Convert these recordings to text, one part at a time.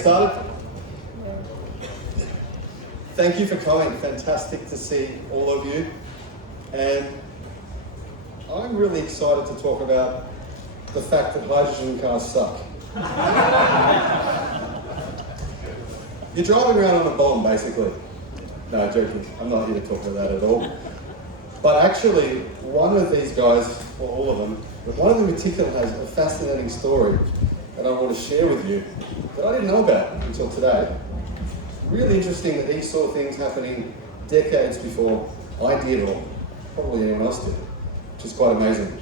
Started. Thank you for coming. Fantastic to see all of you. And I'm really excited to talk about the fact that hydrogen cars suck. You're driving around on a bomb, basically. No, joking. I'm not here to talk about that at all. But actually, one of these guys, or all of them, but one of them in particular has a fascinating story that I want to share with you that I didn't know about until today. Really interesting that he saw things happening decades before I did, or probably anyone else did, which is quite amazing.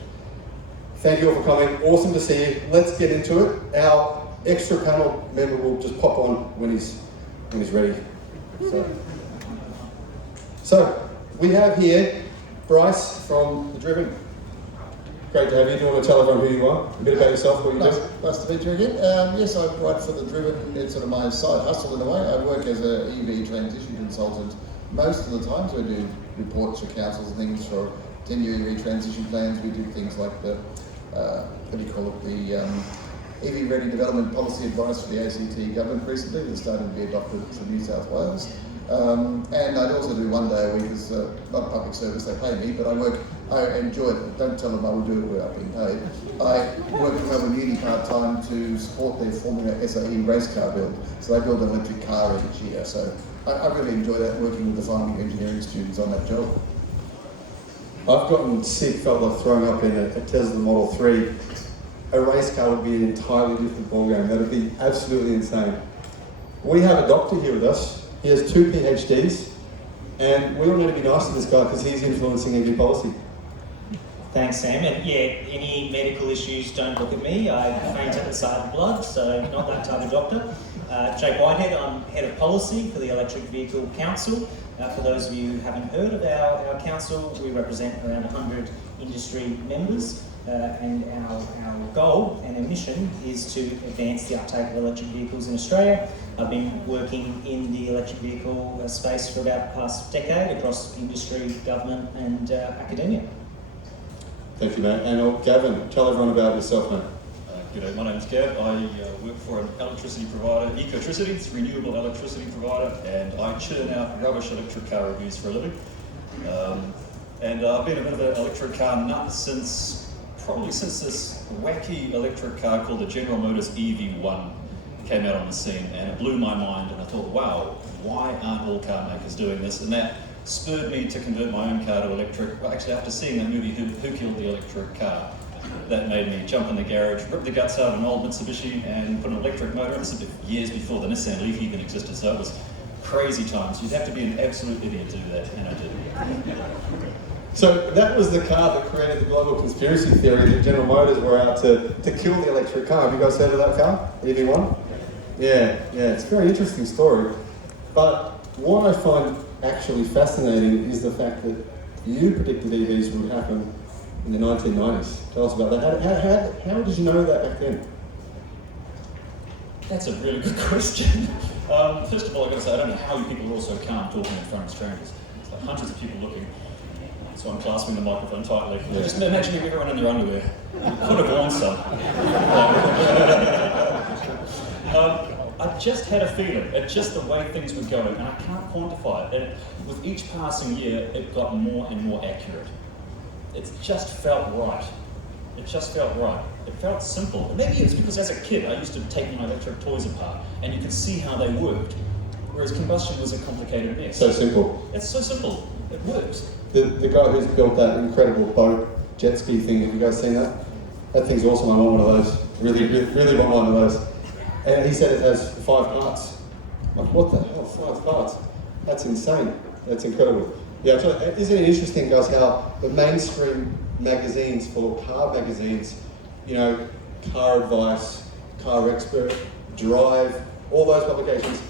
Thank you all for coming. Awesome to see you. Let's get into it. Our extra panel member will just pop on when he's ready. So we have here Bryce from The Driven. Great to have you. Do you want to tell everyone who you are? A bit about yourself, what you do? Nice to meet you again. Yes, I write for The Driven. It's sort of my side hustle in a way. I work as an EV transition consultant most of the time, so I do reports for councils and things for 10-year EV transition plans. We do things like the, what do you call it, the EV Ready Development Policy Advice for the ACT government recently that's starting to be adopted for New South Wales. And I'd also do one day a week as not public service, they pay me, but I enjoy it. Don't tell them I will do it without being paid. I work with Melbourne Uni part-time to support their Formula SAE race car build. So they build an electric car each year. So I really enjoy that, working with the final engineering students on that job. I've gotten sick, felt like throwing up in a Tesla Model 3. A race car would be an entirely different ballgame. That would be absolutely insane. We have a doctor here with us. He has 2 PhDs, and we all need to be nice to this guy because he's influencing EV policy. Thanks, Sam. And yeah, any medical issues, don't look at me. I faint at the sight of blood, so not that type of doctor. Jake Whitehead, I'm Head of Policy for the Electric Vehicle Council. For those of you who haven't heard of our council, we represent around 100 industry members. And our goal and our mission is to advance the uptake of electric vehicles in Australia. I've been working in the electric vehicle space for about the past decade across industry, government and academia. Thank you, mate. And Gavin, tell everyone about yourself, mate. G'day, my name's Gav. I work for an electricity provider, Ecotricity. It's a renewable electricity provider, and I churn out rubbish electric car reviews for a living. And I've been a bit of an electric car nut probably since this wacky electric car called the General Motors EV1 came out on the scene, and it blew my mind, and I thought, wow, why aren't all car makers doing this? And that spurred me to convert my own car to electric. Well, actually, after seeing that movie, Who Killed the Electric Car, that made me jump in the garage, rip the guts out of an old Mitsubishi and put an electric motor in. This is years before the Nissan Leaf even existed, so it was crazy times. You'd have to be an absolute idiot to do that, and I did. So that was the car that created the global conspiracy theory that General Motors were out to kill the electric car. Have you guys heard of that car, EV1? Yeah, it's a very interesting story. But what I find actually fascinating is the fact that you predicted EVs would happen in the 1990s. Tell us about that. How did you know that back then? That's a really good question. First of all, I've got to say, I don't know how you people are all so calm talking in front of strangers. It's like hundreds of people looking. So I'm clasping the microphone tightly. Yeah. Just imagine everyone in their underwear. You could have worn some. I just had a feeling, it's just the way things were going, and I can't quantify it. And with each passing year, it got more and more accurate. It just felt right. It felt simple. Maybe it's because as a kid, I used to take my electric toys apart, and you could see how they worked. Whereas combustion was a complicated mess. So simple. It's so simple. It works. The guy who's built that incredible boat jet ski thing, have you guys seen that? That thing's awesome. I want one of those. Really want one of those. And he said it has 5 parts. Like, what the hell, 5 parts? That's insane. That's incredible. Yeah, so isn't it interesting, guys, how the mainstream magazines, full of car magazines, Car Advice, Car Expert, Drive, all those publications,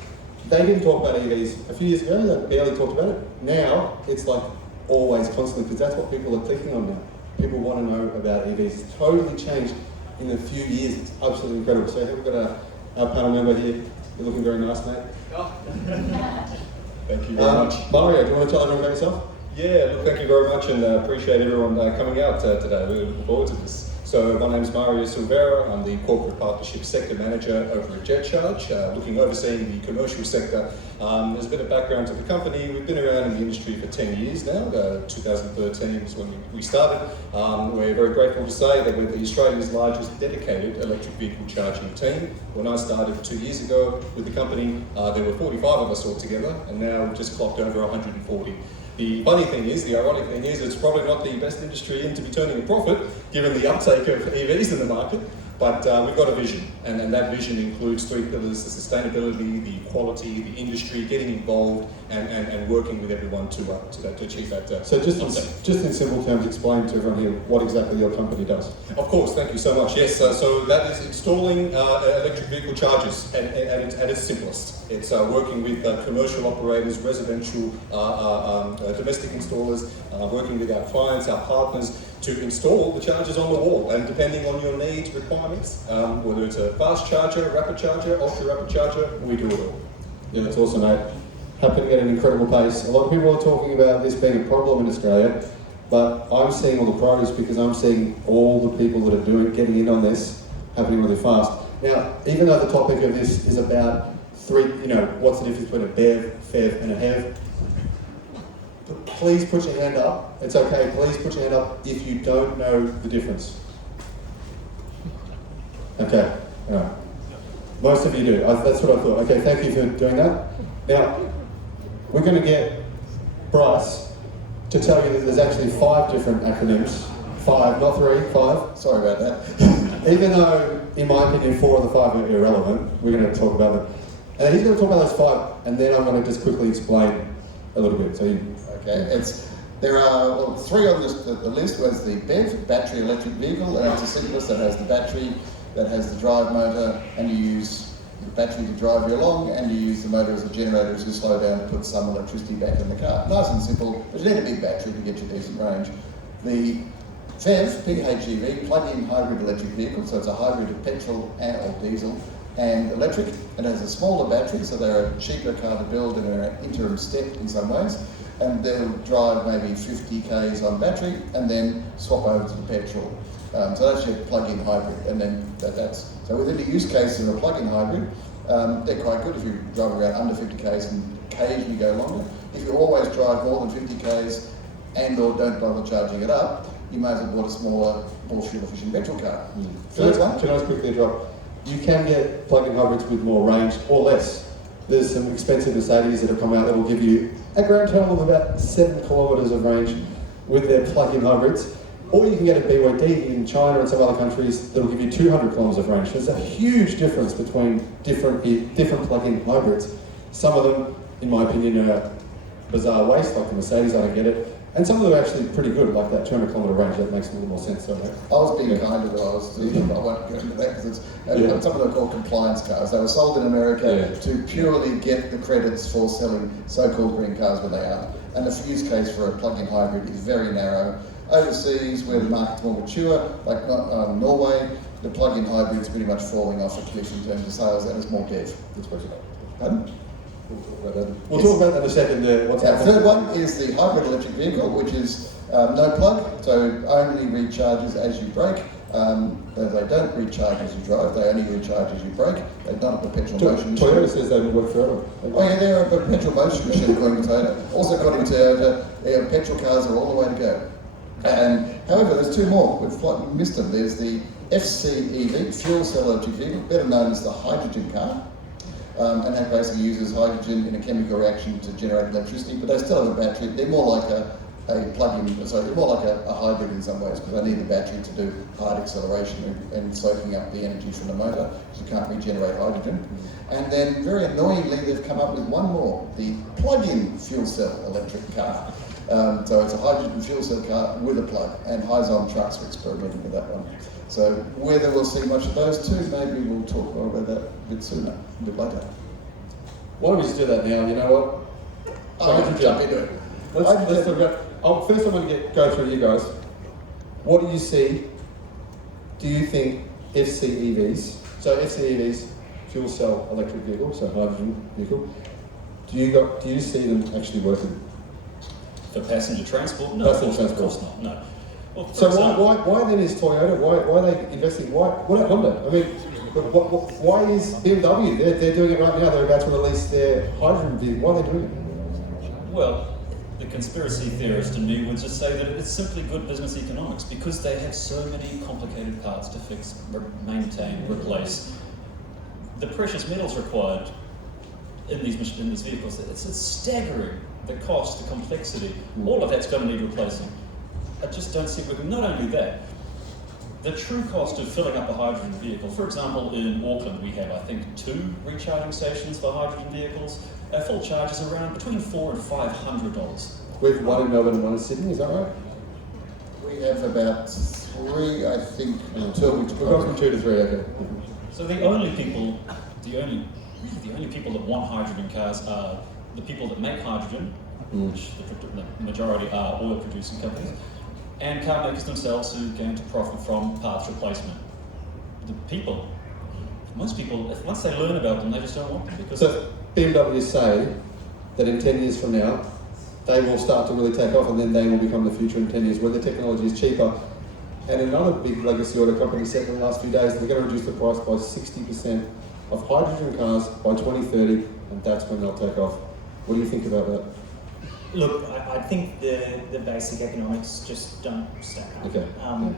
they didn't talk about EVs a few years ago. They barely talked about it. Now, it's like always, constantly, because that's what people are clicking on now. People want to know about EVs. It's totally changed in a few years. It's absolutely incredible. So we've got our panel member here. You're looking very nice, mate. Oh. Thank you very much. Mario, do you want to tell everyone about yourself? Yeah, look, thank you very much, and appreciate everyone coming out today. We're looking forward to this. So So my name is Mario Silvera. I'm the Corporate Partnership Sector Manager over at JetCharge, overseeing the commercial sector. There's a bit of background to the company. We've been around in the industry for 10 years now. 2013 was when we started. We're very grateful to say that we're the Australia's largest dedicated electric vehicle charging team. When I started 2 years ago with the company, there were 45 of us altogether, and now we've just clocked over 140. The funny thing is, the ironic thing is, it's probably not the best industry in to be turning a profit, given the uptake of EVs in the market, but we've got a vision, and that vision includes 3 pillars: the sustainability, the quality, the industry, getting involved, and working with everyone to achieve that. So just in simple terms, explain to everyone here what exactly your company does. Of course, thank you so much. Yes, so that is installing electric vehicle chargers at its simplest. It's working with commercial operators, residential, domestic installers, working with our clients, our partners, to install the chargers on the wall. And depending on your needs, requirements, whether it's a fast charger, rapid charger, ultra rapid charger, we do it all. Yeah, that's awesome, mate. Happening at an incredible pace. A lot of people are talking about this being a problem in Australia, but I'm seeing all the progress because I'm seeing all the people that are getting in on this happening really fast. Now, even though the topic of this is about what's the difference between a BEV, FEV, and a HEV, please put your hand up. It's okay, please put your hand up if you don't know the difference. Okay, all right. Most of you do. That's what I thought. Okay, thank you for doing that. Now, we're going to get Bryce to tell you that there's actually 5 different acronyms. 5, not 3, 5. Sorry about that. Even though, in my opinion, 4 of the 5 are irrelevant, we're going to talk about them. And he's going to talk about those 5, and then I'm going to just quickly explain a little bit. Okay, there are 3 on the list. Was the BEV, battery electric vehicle, and it's the simplest. That has the battery, that has the drive motor, and you use the battery to drive you along, and you use the motor as a generator to slow down to put some electricity back in the car. Nice and simple, but you need a big battery to get you decent range. The PHEV, PHEV, plug-in hybrid electric vehicle, so it's a hybrid of petrol or diesel and electric. It has a smaller battery, so they're a cheaper car to build and are an interim step in some ways. And they'll drive maybe 50 k's on battery and then swap over to the petrol. So that's your plug-in hybrid, and then so within the use cases of a plug-in hybrid, they're quite good if you drive around under 50 k's and occasionally go longer. If you always drive more than 50 k's and or don't bother charging it up, you may as well bought a smaller, more fuel-efficient petrol car. Third one. Can I just quickly drop? You can get plug-in hybrids with more range or less. There's some expensive Mercedes that have come out that will give you a grand total of about 7 kilometres of range with their plug-in hybrids. Or you can get a BYD in China and some other countries that'll give you 200 kilometres of range. There's a huge difference between different plug-in hybrids. Some of them, in my opinion, are bizarre waste, like the Mercedes, I don't get it. And some of them are actually pretty good, like that 200 kilometre range. That makes a little more sense. So I was being kind of what I was doing, but I won't go into that because some of them are called compliance cars. They were sold in America to purely get the credits for selling so-called green cars when they aren't. And the use case for a plug-in hybrid is very narrow. Overseas, where the market's more mature, like Norway, the plug-in hybrid's pretty much falling off a cliff in terms of sales, and it's more BEV. that's what Pardon? We'll talk about that in a second. What's The happening? third one is the hybrid electric vehicle, which is no plug, so only recharges as you brake. They don't recharge as you drive, they only recharge as you brake. They're not a perpetual motion machine. Toyota says they will work forever. Oh yeah, they're a perpetual motion machine according to Toyota. Also according to Toyota, petrol cars are all the way to go. However, there's 2 more. We've missed them. There's the FCEV, fuel cell electric vehicle, better known as the hydrogen car. And that basically uses hydrogen in a chemical reaction to generate electricity, but they still have a battery. They're more like a plug-in, so they're more like a hybrid in some ways, because they need the battery to do hard acceleration and soaking up the energy from the motor, because you can't regenerate hydrogen. And then, very annoyingly, they've come up with one more, the plug-in fuel cell electric car. So it's a hydrogen fuel cell car with a plug, and Hyzon trucks are experimenting with that one. So whether we'll see much of those 2, maybe we'll talk more about that a bit sooner, a bit later. Why don't we just do that now? You know what? I can jump into it. Let's talk about. First, I want to go through you guys. What do you see? Do you think FCEVs? So FCEVs, fuel cell electric vehicle, so hydrogen vehicle. Do you see them actually working? For passenger transport? No, Passenger of course not, no. Well, for So example- why then is Toyota? Why are they investing? What about Honda? I mean, why is BMW? They're doing it right now. They're about to release their hydrogen vehicle. Why are they doing it? Well, the conspiracy theorist in me would just say that it's simply good business economics because they have so many complicated parts to fix, maintain, replace. The precious metals required in these vehicles, it's staggering. The cost, the complexity, all of that's going to need replacing. I just don't see it. Not only that, the true cost of filling up a hydrogen vehicle, for example, in Auckland we have, I think, 2 recharging stations for hydrogen vehicles. A full charge is around between $400 and $500. We've one in Melbourne and one in Sydney. Is that right? We have about 3, I think, until we We've gone from 2 to 3. Okay. So the only people that want hydrogen cars are the people that make hydrogen, which the majority are oil-producing companies, and car makers themselves who are going to profit from parts replacement. Most people, once they learn about them, they just don't want them because. So BMW say that in 10 years from now, they will start to really take off, and then they will become the future in 10 years, where the technology is cheaper. And another big legacy auto company said in the last few days that they're going to reduce the price by 60% of hydrogen cars by 2030, and that's when they'll take off. What do you think about that? Look, I think the basic economics just don't stack up. Okay.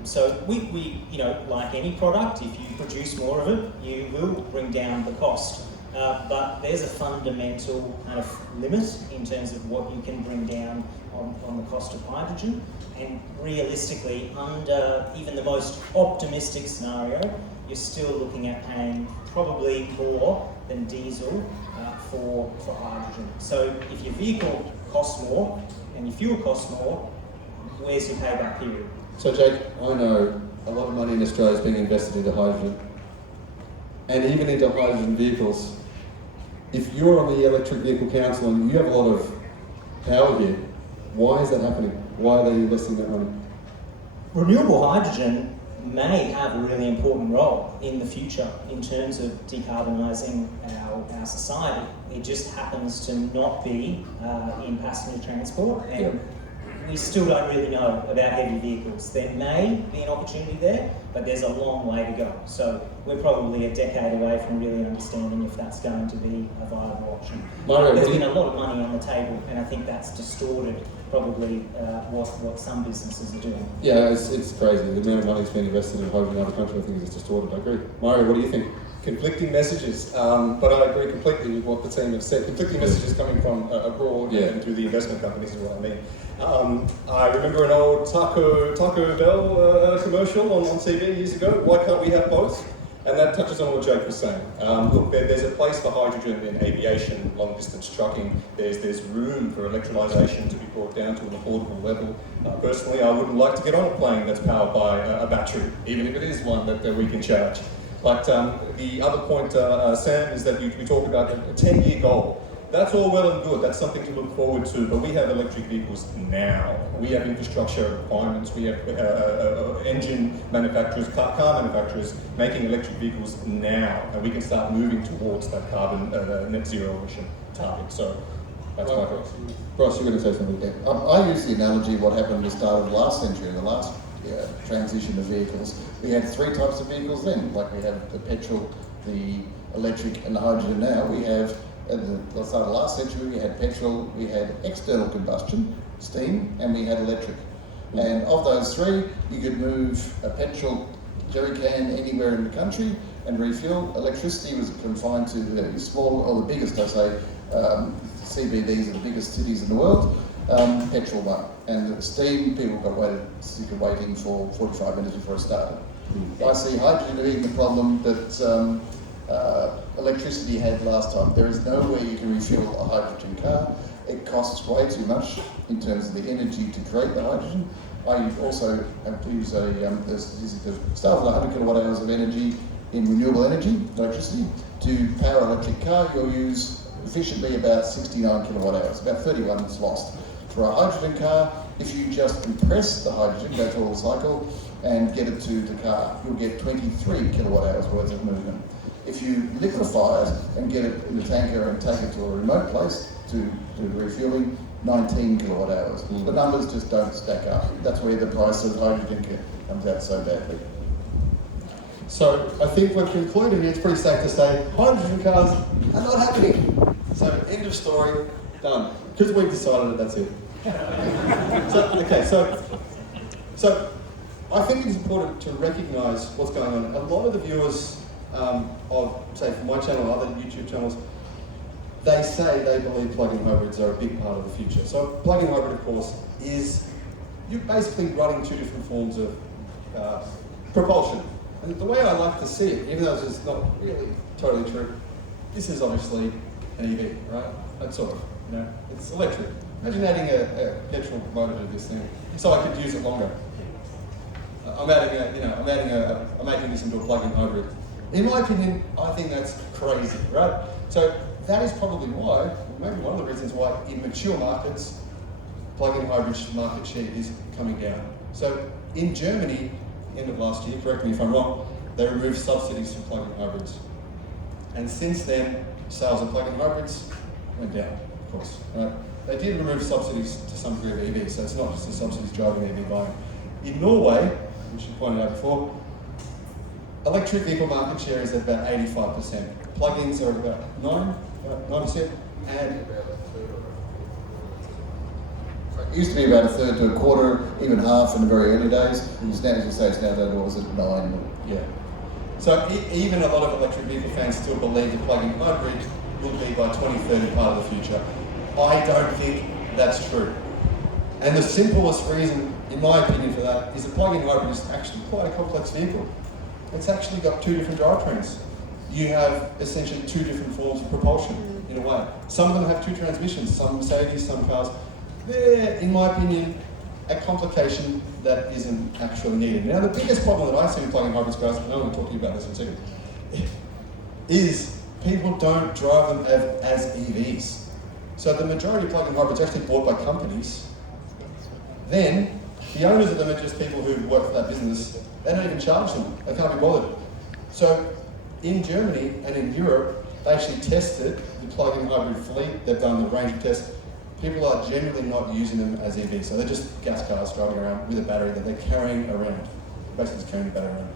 So we, like any product, if you produce more of it, you will bring down the cost. But there's a fundamental kind of limit in terms of what you can bring down on the cost of hydrogen. And realistically, under even the most optimistic scenario, you're still looking at paying probably more than diesel for hydrogen. So if your vehicle costs more and your fuel costs more, where's your payback period? So Jake, I know a lot of money in Australia is being invested into hydrogen, and even into hydrogen vehicles. If you're on the Electric Vehicle Council and you have a lot of power here, why is that happening? Why are they investing that money? Renewable hydrogen may have a really important role in the future in terms of decarbonising our society. It just happens to not be in passenger transport, and we still don't really know about heavy vehicles. There may be an opportunity there, but there's a long way to go. So we're probably a decade away from really understanding if that's going to be a viable option. Mario, There's been a lot of money on the table, and I think that's distorted probably what some businesses are doing. Yeah, it's crazy. The amount of money that's been invested in hydrogen in other countries, I think, is distorted. I agree. Mario, what do you think? Conflicting messages, but I agree completely with what the team have said. Conflicting messages coming from abroad and to the investment companies is what I mean. I remember an old Taco Bell commercial on TV years ago. Why can't we have both? And that touches on what Jake was saying. Look, there's a place for hydrogen in aviation, long-distance trucking. There's room for electrolysation to be brought down to an affordable level. Personally, I wouldn't like to get on a plane that's powered by a battery, even if it is one that we can charge. But the other point, Sam, is that we talk about a 10-year goal. That's all well and good. That's something to look forward to. But we have electric vehicles now. We have infrastructure requirements. We have engine manufacturers, car manufacturers making electric vehicles now, and we can start moving towards that carbon net zero emission target. So that's my thoughts. Ross, you're going to say something. Yeah, I use the analogy of what happened at the start of the last century, the last transition of vehicles. We had 3 types of vehicles then, like we have the petrol, the electric and the hydrogen now. We have, at the start of the last century, we had petrol, we had external combustion, steam, and we had electric. And of those 3, you could move a petrol jerry can anywhere in the country and refuel. Electricity was confined to the small, or the biggest, I say, CBDs are the biggest cities in the world. Petrol one. And the steam, people got sick of waiting for 45 minutes before it started. I see hydrogen being the problem that electricity had last time. There is no way you can refuel a hydrogen car. It costs way too much in terms of the energy to create the hydrogen. I also have to use a start with 100 kilowatt hours of energy in renewable energy, electricity. To power an electric car, you'll use efficiently about 69 kilowatt hours, about 31 is lost. For a hydrogen car, if you just compress the hydrogen, go through a cycle, and get it to the car, you'll get 23 kilowatt hours worth of movement. If you liquefy it and get it in the tanker and take it to a remote place to do refueling, 19 kilowatt hours. The numbers just don't stack up. That's where the price of hydrogen comes out so badly. So I think we've concluded here, it's pretty safe to say hydrogen cars are not happening. So end of story, done. Because we've decided that that's it. So I think it's important to recognise what's going on. A lot of the viewers of, say, my channel, other YouTube channels, they say they believe plug-in hybrids are a big part of the future. So plug-in hybrid, of course, is you're basically running two different forms of propulsion. And the way I like to see it, even though it's not really totally true, this is obviously an EV, right? That's sort of, it's electric. Imagine adding a petrol motor to this thing, so I could use it longer. I'm making this into a plug-in hybrid. In my opinion, I think that's crazy, right? So that is probably why, maybe one of the reasons why in mature markets, plug-in hybrid market share is coming down. So in Germany, end of last year, correct me if I'm wrong, they removed subsidies for plug-in hybrids. And since then, sales of plug-in hybrids went down, of course. Right? They did remove subsidies to some degree of EVs, so it's not just the subsidies driving EV buying. In Norway, which you pointed out before, electric vehicle market share is at about 85%. Plug-ins are at about 9%, and It used to be about a third to a quarter, even half in the very early days. It's now, as you say, it's now down to, what was it, 9? yeah. So even a lot of electric vehicle fans still believe the plug-in hybrid will be by 2030 part of the future. I don't think that's true. And the simplest reason, in my opinion, for that is the plug-in hybrid is actually quite a complex vehicle. It's actually got two different drivetrains. You have essentially two different forms of propulsion, in a way. Some of them have two transmissions, some Mercedes, some cars. They're, in my opinion, a complication that isn't actually needed. Now, the biggest problem that I see with plug-in hybrids, guys, and I'm going to talk to you about this in a second, is people don't drive them as EVs. So the majority of plug-in hybrids are actually bought by companies. Then, the owners of them are just people who work for that business. They don't even charge them. They can't be bothered. So, in Germany and in Europe, they actually tested the plug-in hybrid fleet. They've done the range of tests. People are generally not using them as EVs. So they're just gas cars driving around with a battery that they're carrying around. Basically just carrying a battery around.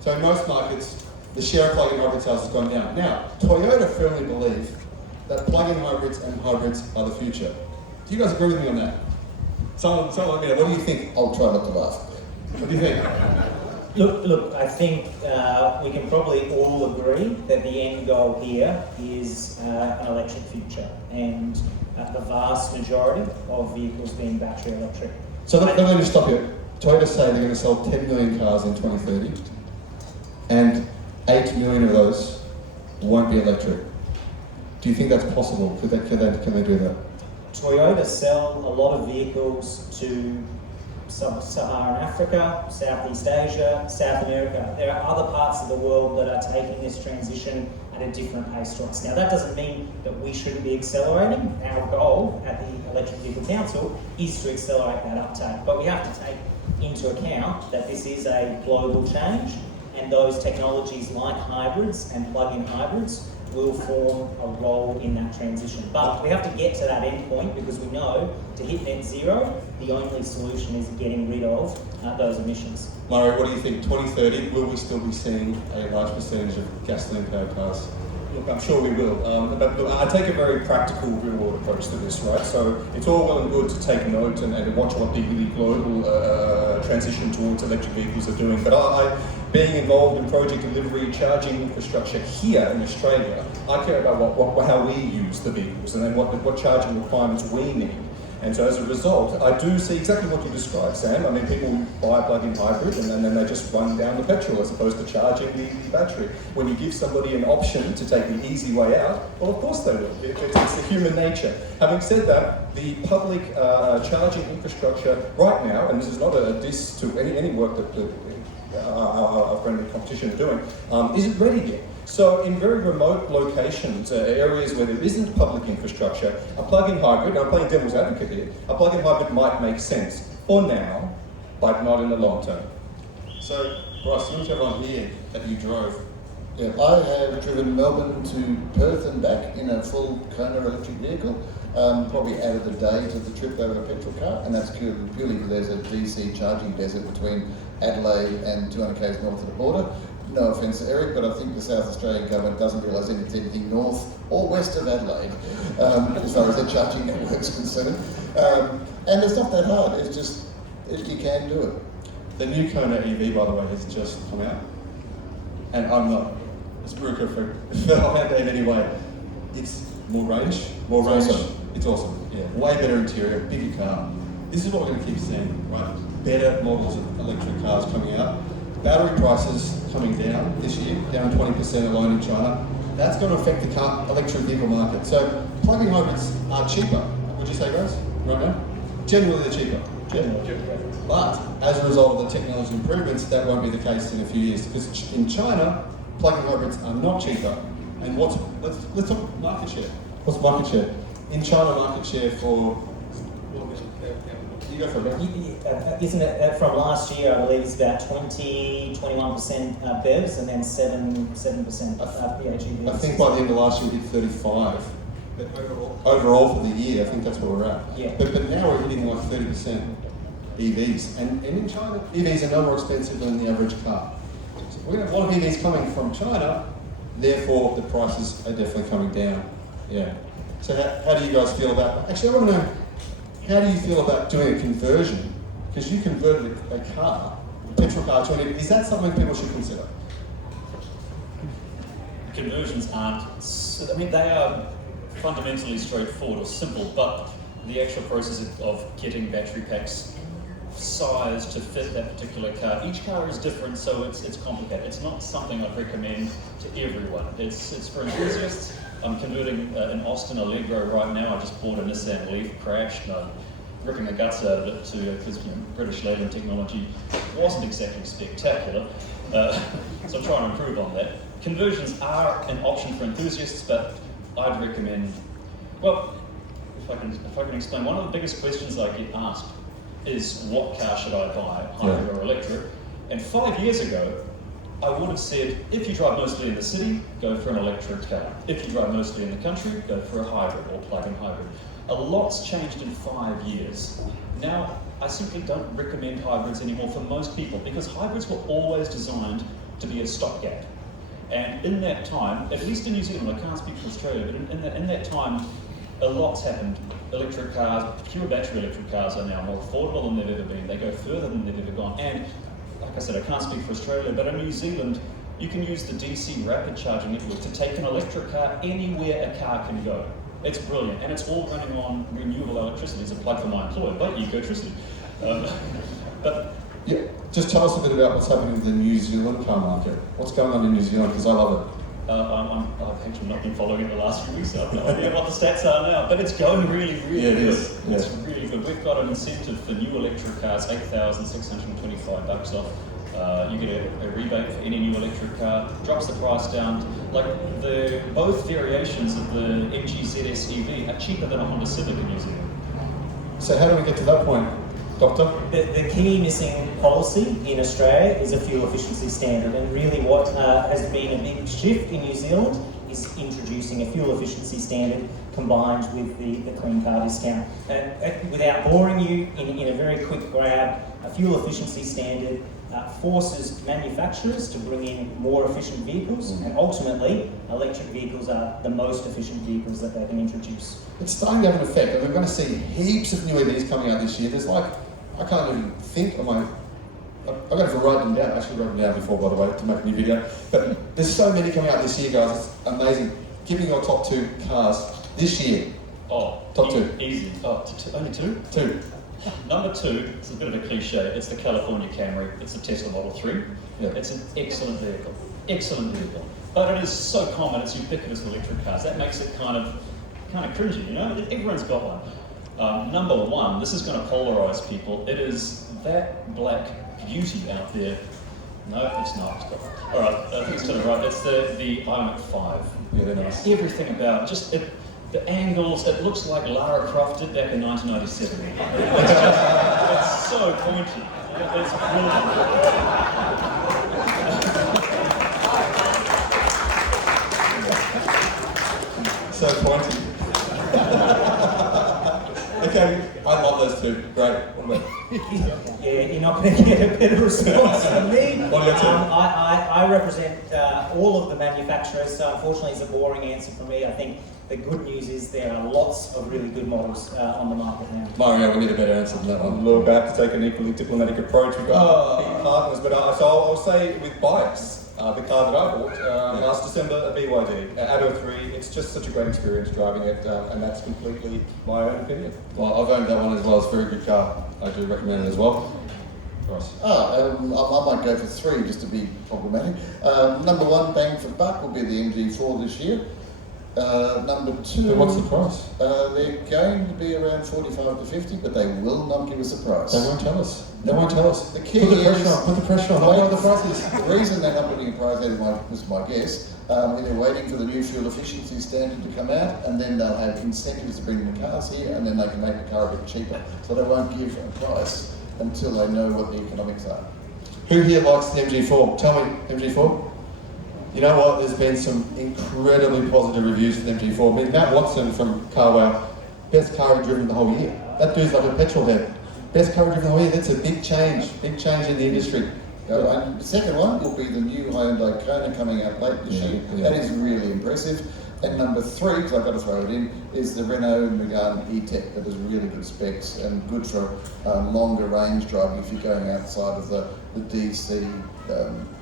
So in most markets, the share of plug-in hybrid sales has gone down. Now, Toyota firmly believe that plug-in hybrids and hybrids are the future. Do you guys agree with me on that? Someone let me know. What do you think? I'll try not to laugh. What do you think? Look, I think we can probably all agree that the end goal here is an electric future, and the vast majority of vehicles being battery electric. So let me just stop you. Toyota say they're going to sell 10 million cars in 2030, and 8 million of those won't be electric. Do you think that's possible? Can they do that? Toyota sell a lot of vehicles to Sub-Saharan Africa, Southeast Asia, South America. There are other parts of the world that are taking this transition at a different pace to us. Now, that doesn't mean that we shouldn't be accelerating. Our goal at the Electric Vehicle Council is to accelerate that uptake, but we have to take into account that this is a global change, and those technologies like hybrids and plug-in hybrids will form a role in that transition. But we have to get to that end point, because we know to hit net zero, the only solution is getting rid of those emissions. Murray, what do you think? 2030, will we still be seeing a large percentage of gasoline-powered cars? Look, I'm sure we will. But look, I take a very practical, real-world approach to this, right? So it's all well and good to take note and watch what the really global transition towards electric vehicles are doing. But being involved in project delivery, charging infrastructure here in Australia, I care about how we use the vehicles and then what charging requirements we need. And so as a result, I do see exactly what you described, Sam. I mean, people buy a plug-in hybrid and then they just run down the petrol as opposed to charging the battery. When you give somebody an option to take the easy way out, well, of course they will. It's the human nature. Having said that, the public charging infrastructure right now, and this is not a diss to any work that our friendly competition are doing, isn't ready yet. So in very remote locations, areas where there isn't public infrastructure, a plug-in hybrid, I'm playing devil's advocate here, a plug-in hybrid might make sense for now, but not in the long term. So, Ross, you want to everyone here that you drove Yeah, I have driven Melbourne to Perth and back in a full Kona electric vehicle. Probably added a day to the trip over a petrol car, and that's purely because there's a DC charging desert between Adelaide and 200 k's north of the border. No offence to Eric, but I think the South Australian government doesn't realise anything north or west of Adelaide as far as their charging network's concerned. And it's not that hard, it's just, you can do it. The new Kona EV, by the way, has just come out. And I'm not a Spruker for I'll have that anyway. It's more range. Awesome. It's awesome. Yeah. Way better interior, bigger car. This is what we're going to keep seeing, right? Better models of electric cars coming out. Battery prices coming down this year, down 20% alone in China. That's going to affect the electric vehicle market. So plug-in hybrids are cheaper. Would you say, guys? Right now? Generally, they're cheaper. Generally. But as a result of the technology improvements, that won't be the case in a few years. Because in China, plug-in hybrids are not cheaper. And let's talk market share. What's market share? In China, market share for, you go for it. Isn't it from last year? I believe it's about 21% BEVs, and then 7% PHEVs. I think by the end of last year we hit 35. But overall for the year, I think that's where we're at. Yeah. But now we're hitting like 30% EVs. And in China, EVs are no more expensive than the average car. So we're going to have a lot of EVs coming from China, therefore the prices are definitely coming down. Yeah. So how do you guys feel about, actually I want to know, how do you feel about doing a conversion? Because you converted a car, a petrol car to an EV. Is that something people should consider? Conversions aren't, I mean, they are fundamentally straightforward or simple, but the actual process of getting battery packs sized to fit that particular car, each car is different, so it's complicated. It's not something I'd recommend to everyone. It's for enthusiasts. I'm converting an Austin Allegro right now. I just bought a Nissan Leaf, crashed, and I'm ripping the guts out of it because British labelling technology wasn't exactly spectacular. So I'm trying to improve on that. Conversions are an option for enthusiasts, but I'd recommend, well, if I can explain, one of the biggest questions I get asked is what car should I buy, hybrid or electric? And 5 years ago, I would have said, if you drive mostly in the city, go for an electric car. If you drive mostly in the country, go for a hybrid or plug-in hybrid. A lot's changed in 5 years. Now, I simply don't recommend hybrids anymore for most people because hybrids were always designed to be a stopgap. And in that time, at least in New Zealand, I can't speak for Australia, but in that time, a lot's happened. Electric cars, pure battery electric cars are now more affordable than they've ever been. They go further than they've ever gone. And like I said, I can't speak for Australia, but in New Zealand, you can use the DC rapid charging network to take an electric car anywhere a car can go. It's brilliant, and it's all running on renewable electricity. It's a plug for my employer, but Ecotricity. But yeah, just tell us a bit about what's happening with the New Zealand car market. What's going on in New Zealand? Because I love it. I've actually not been following it the last few weeks, so I have no idea what the stats are now, but it's going really, really good. Yeah. It's really good. We've got an incentive for new electric cars, $8,625 off. You get a rebate for any new electric car, drops the price down. Like both variations of the MG ZS EV are cheaper than a Honda Civic in New Zealand. So how do we get to that point, Doctor? The key missing policy in Australia is a fuel efficiency standard, and really what has been a big shift in New Zealand is introducing a fuel efficiency standard combined with the clean car discount. Without boring you, in a very quick grab, a fuel efficiency standard forces manufacturers to bring in more efficient vehicles, and ultimately electric vehicles are the most efficient vehicles that they can introduce. It's starting to have an effect, and we're going to see heaps of new EVs coming out this year. There's like, I can't even think of I've got to write them down. I actually wrote them down before, by the way, to make a new video. But there's so many coming out this year, guys. It's amazing. Give me your top 2 cars this year. Oh, top 2. Easy. Oh, only 2? 2. Number 2, it's a bit of a cliche, it's the California Camry, it's the Tesla Model 3. Yeah. It's an excellent vehicle. But it is so common, it's ubiquitous with electric cars. That makes it kind of cringy, you know? Everyone's got one. Number 1, this is going to polarize people, it is that black beauty out there. No, it's not. Alright, I think it's kind of right. It's the iONIQ 5. Yeah, they're nice. Everything about it, the angles, it looks like Lara Croft did back in 1997. It's so pointy. It's brilliant. so pointy. Okay, I love those two. Great. What about Yeah, you're not going to get a better response from me. What do you think? I represent all of the manufacturers, so unfortunately it's a boring answer for me. I think the good news is there are lots of really good models on the market now. Mario, we need a better answer than that one. We're about to take an equally diplomatic approach. We've got key partners, but so I'll say with bias, the car that I bought last December, a BYD, Atto 3, it's just such a great experience driving it, and that's completely my own opinion. Well, I've owned that one as well. It's a very good car. I do recommend it as well. Ross. I might go for 3 just to be problematic. Number 1 bang for buck will be the MG4 this year. Number 2. But what's the price? They're going to be around 45 to 50, but they will not give us a price. They won't tell us. They won't tell us. The key put the pressure is- on. Put the pressure on. They know what the price is. The reason they're not putting a price out is my guess. They're waiting for the new fuel efficiency standard to come out, and then they'll have incentives to bring the cars here, and then they can make the car a bit cheaper. So they won't give a price until they know what the economics are. Who here likes the MG4? Tell me, MG4? You know what? There's been some incredibly positive reviews for the MG4. I mean, Matt Watson from CarWow, best car he's driven the whole year. That dude's like a petrol head. Best car he's driven the whole year. That's a big change in the industry. And the second one will be the new Hyundai Kona coming out late this year. Yeah. That is really impressive. And number 3, because I've got to throw it in, is the Renault Megane E-Tech that has really good specs and good for longer range driving if you're going outside of the DC,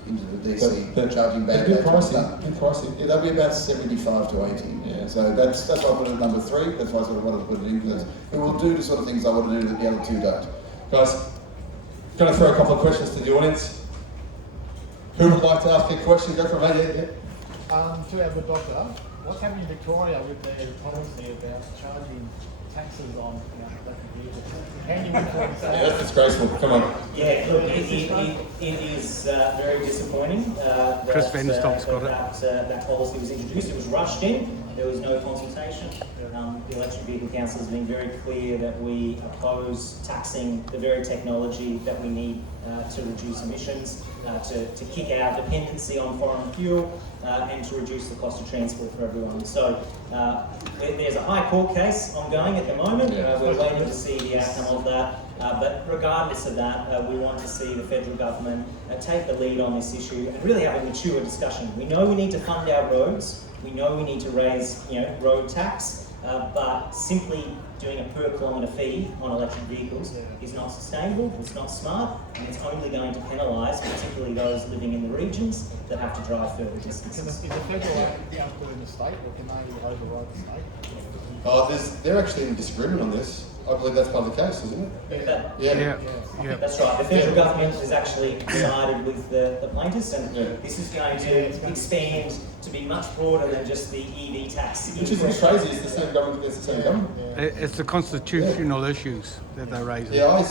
into the DC charging band. Bit pricey. Bit pricey. Yeah, they'll be about 75 to 80. Yeah. So that's why I put it at number 3. That's why I sort of wanted to put it in, because it will do the sort of things I want to do that the other 2 don't. Guys, going to throw a couple of questions to the audience. Who would like to ask a question? Go for it, mate. To our good doctor, what's happening in Victoria with the policy about charging taxes on electric vehicles? Can you influence Yeah, that? that's disgraceful. Come on. Yeah, look, it is very disappointing Chris that, Vanderstok's got it. that policy was introduced. It was rushed in. There was no consultation. The Electric Vehicle Council has been very clear that we oppose taxing the very technology that we need to reduce emissions, to kick our dependency on foreign fuel, and to reduce the cost of transport for everyone. So there's a high court case ongoing at the moment. We're waiting to see the outcome of that. But regardless of that, we want to see the federal government take the lead on this issue and really have a mature discussion. We know we need to fund our roads. We know we need to raise, road tax, but simply doing a per kilometre fee on electric vehicles is not sustainable, it's not smart, and it's only going to penalise particularly those living in the regions that have to drive further distances. Is the federal up to the state, or can they override the state? They're actually in disagreement on this. I believe that's part of the case, isn't it? Yeah. That's right. The federal government has actually sided with the plaintiffs, and Yeah. this is going to expand to be much broader than just the EV tax. Which is crazy. It's the same government against the same government. It's the constitutional issues that they're raising. Yeah, I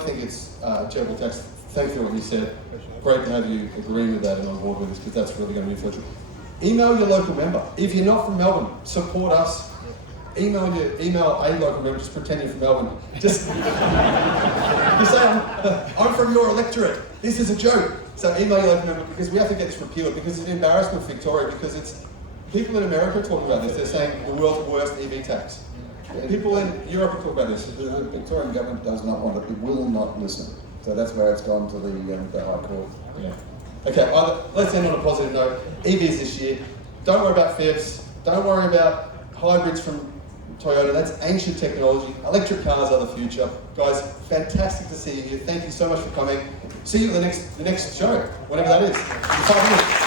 think it's a terrible tax. Thank you for what you said. Great to have you agreeing with that and on board with this, because that's really going to be influential. Email your local member. If you're not from Melbourne, support us. Email a local member, just pretend you're from Melbourne. Just, you say, I'm from your electorate. This is a joke. So email your local member, because we have to get this repealed, because it's an embarrassment for Victoria, because it's people in America are talking about this. They're saying the world's worst EV tax. People in Europe are talking about this. The Victorian government does not want it. It will not listen. So that's where it's gone to the High Court. Yeah. Okay, let's end on a positive note. EVs this year. Don't worry about PHEVs. Don't worry about hybrids from Toyota. That's ancient technology. Electric cars are the future. Guys, fantastic to see you here. Thank you so much for coming. See you at the next show, whenever that is. In 5 minutes.